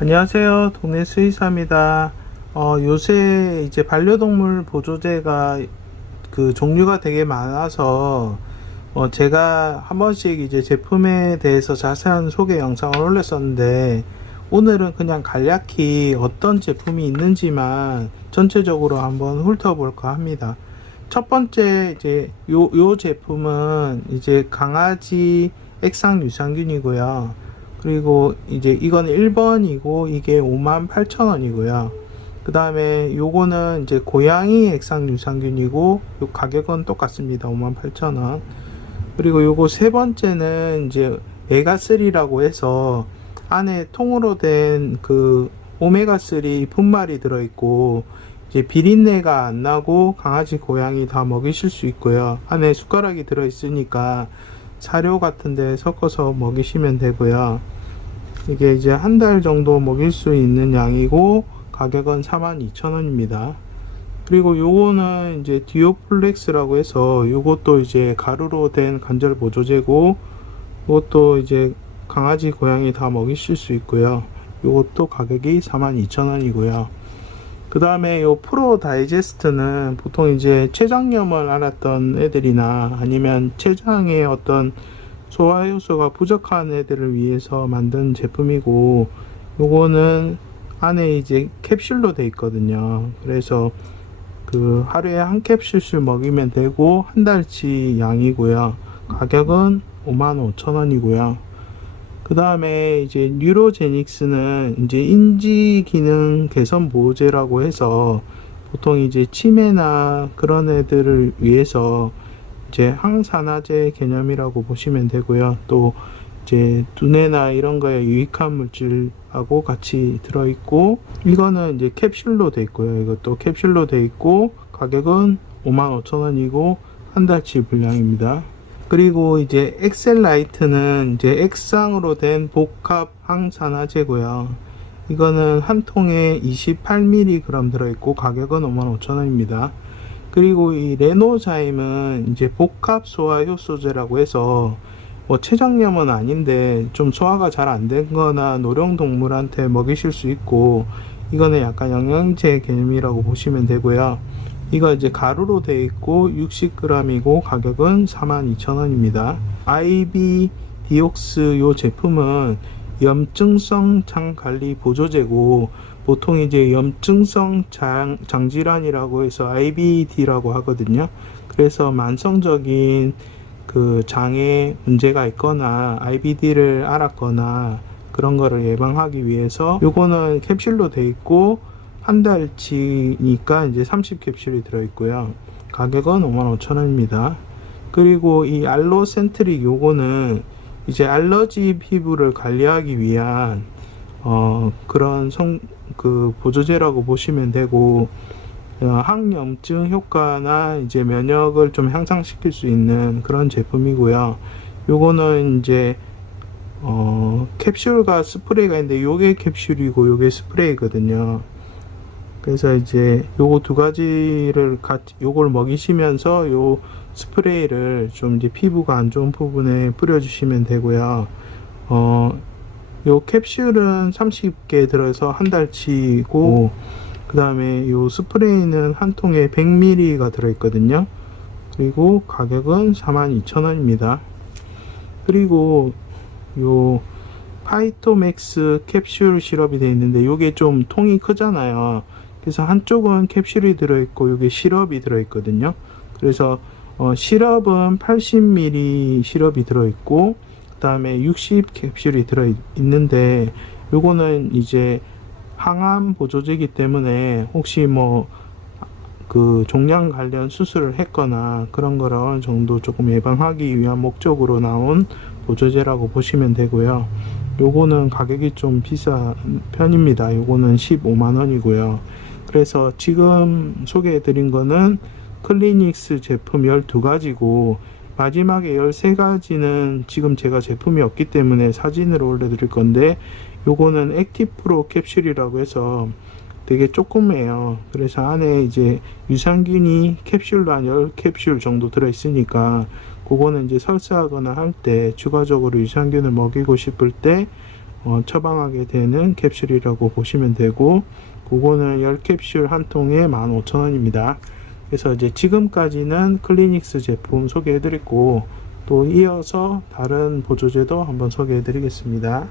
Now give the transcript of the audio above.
안녕하세요. 동네 수의사입니다. 어, 요새 이제 반려동물 보조제가 그 종류가 되게 많아서 어, 제가 한 번씩 이제 제품에 대해서 자세한 소개 영상을 올렸었는데 오늘은 그냥 간략히 어떤 제품이 있는지만 전체적으로 한번 훑어볼까 합니다. 첫 번째 이제 요, 요 제품은 이제 강아지 액상 유산균이고요. 그리고 이제 이건 1번이고 이게 58,000원이고요. 그 다음에 요거는 이제 고양이 액상 유산균이고 요 가격은 똑같습니다. 58,000원. 그리고 요거 세 번째는 이제 메가3라고 해서 안에 통으로 된 그 오메가3 분말이 들어있고 이제 비린내가 안 나고 강아지 고양이 다 먹이실 수 있고요. 안에 숟가락이 들어있으니까 사료 같은 데 섞어서 먹이시면 되고요. 이게 이제 한 달 정도 먹일 수 있는 양이고 가격은 42,000원입니다. 그리고 요거는 이제 디오플렉스라고 해서 요것도 이제 가루로 된 관절 보조제고 요것도 이제 강아지 고양이 다 먹이실 수 있고요. 요것도 가격이 42,000원이고요. 그 다음에 요 프로 다이제스트는 보통 이제 췌장염을 앓았던 애들이나 아니면 췌장에 어떤 소화 효소가 부족한 애들을 위해서 만든 제품이고 요거는 안에 이제 캡슐로 돼 있거든요. 그래서 그 하루에 한 캡슐씩 먹이면 되고 한 달치 양이고요. 가격은 55,000원이고요. 그 다음에 이제 뉴로제닉스는 이제 인지 기능 개선 보호제라고 해서 보통 이제 치매나 그런 애들을 위해서 이제 항산화제 개념이라고 보시면 되고요. 또 이제 두뇌나 이런 거에 유익한 물질하고 같이 들어있고 이거는 이제 캡슐로 돼 있고요. 이것도 캡슐로 돼 있고 가격은 55,000원이고 한 달치 분량입니다. 그리고 이제 엑셀라이트는 이제 액상으로 된 복합 항산화제고요. 이거는 한 통에 28mg 들어있고 가격은 55,000원입니다. 그리고 이 레노자임은 이제 복합 소화 효소제라고 해서 뭐 췌장염은 아닌데 좀 소화가 잘 안 된 거나 노령 동물한테 먹이실 수 있고 이거는 약간 영양제 개념이라고 보시면 되고요. 이거 이제 가루로 되어 있고 60g이고 가격은 42,000원입니다. IB 디옥스 요 제품은 염증성 장 관리 보조제고 보통 이제 염증성 장, 장질환이라고 해서 IBD라고 하거든요. 그래서 만성적인 그 장에 문제가 있거나 IBD를 앓았거나 그런 거를 예방하기 위해서 요거는 캡슐로 돼 있고 한 달치니까 이제 30캡슐이 들어있고요. 가격은 55,000원입니다. 그리고 이 알로센트릭 요거는 이제 알러지 피부를 관리하기 위한 어 그런 성 그 보조제라고 보시면 되고 어, 항염증 효과나 이제 면역을 좀 향상시킬 수 있는 그런 제품이고요. 요거는 이제 어 캡슐과 스프레이가 있는데 요게 캡슐이고 요게 스프레이거든요. 그래서 이제 요거 두 가지를 같이 요걸 먹이시면서 요 스프레이를 좀 이제 피부가 안 좋은 부분에 뿌려주시면 되고요. 어, 요 캡슐은 30개 들어서 한 달치고 그 다음에 요 스프레이는 한 통에 100ml가 들어있거든요. 그리고 가격은 42,000원입니다. 그리고 요 파이토맥스 캡슐 시럽이 되어 있는데 요게 좀 통이 크잖아요. 그래서 한쪽은 캡슐이 들어있고 요게 시럽이 들어있거든요. 그래서 어, 시럽은 80ml 시럽이 들어있고 그 다음에 60 캡슐이 들어있는데 요거는 이제 항암 보조제이기 때문에 혹시 뭐 그 종양 관련 수술을 했거나 그런 어느 정도 조금 예방하기 위한 목적으로 나온 보조제라고 보시면 되고요. 요거는 가격이 좀 비싼 편입니다. 요거는 15만 원이고요. 그래서 지금 소개해 드린 거는 클리닉스 제품 12가지고 마지막에 13가지는 지금 제가 제품이 없기 때문에 사진으로 올려 드릴 건데 요거는 액티프로 캡슐이라고 해서 되게 조그매요. 그래서 안에 이제 유산균이 캡슐로 한 10캡슐 정도 들어있으니까 그거는 이제 설사하거나 할 때 추가적으로 유산균을 먹이고 싶을 때 어, 처방하게 되는 캡슐이라고 보시면 되고 그거는 10캡슐 한 통에 15,000원입니다. 그래서 이제 지금까지는 클리닉스 제품 소개해 드렸고 또 이어서 다른 보조제도 한번 소개해 드리겠습니다.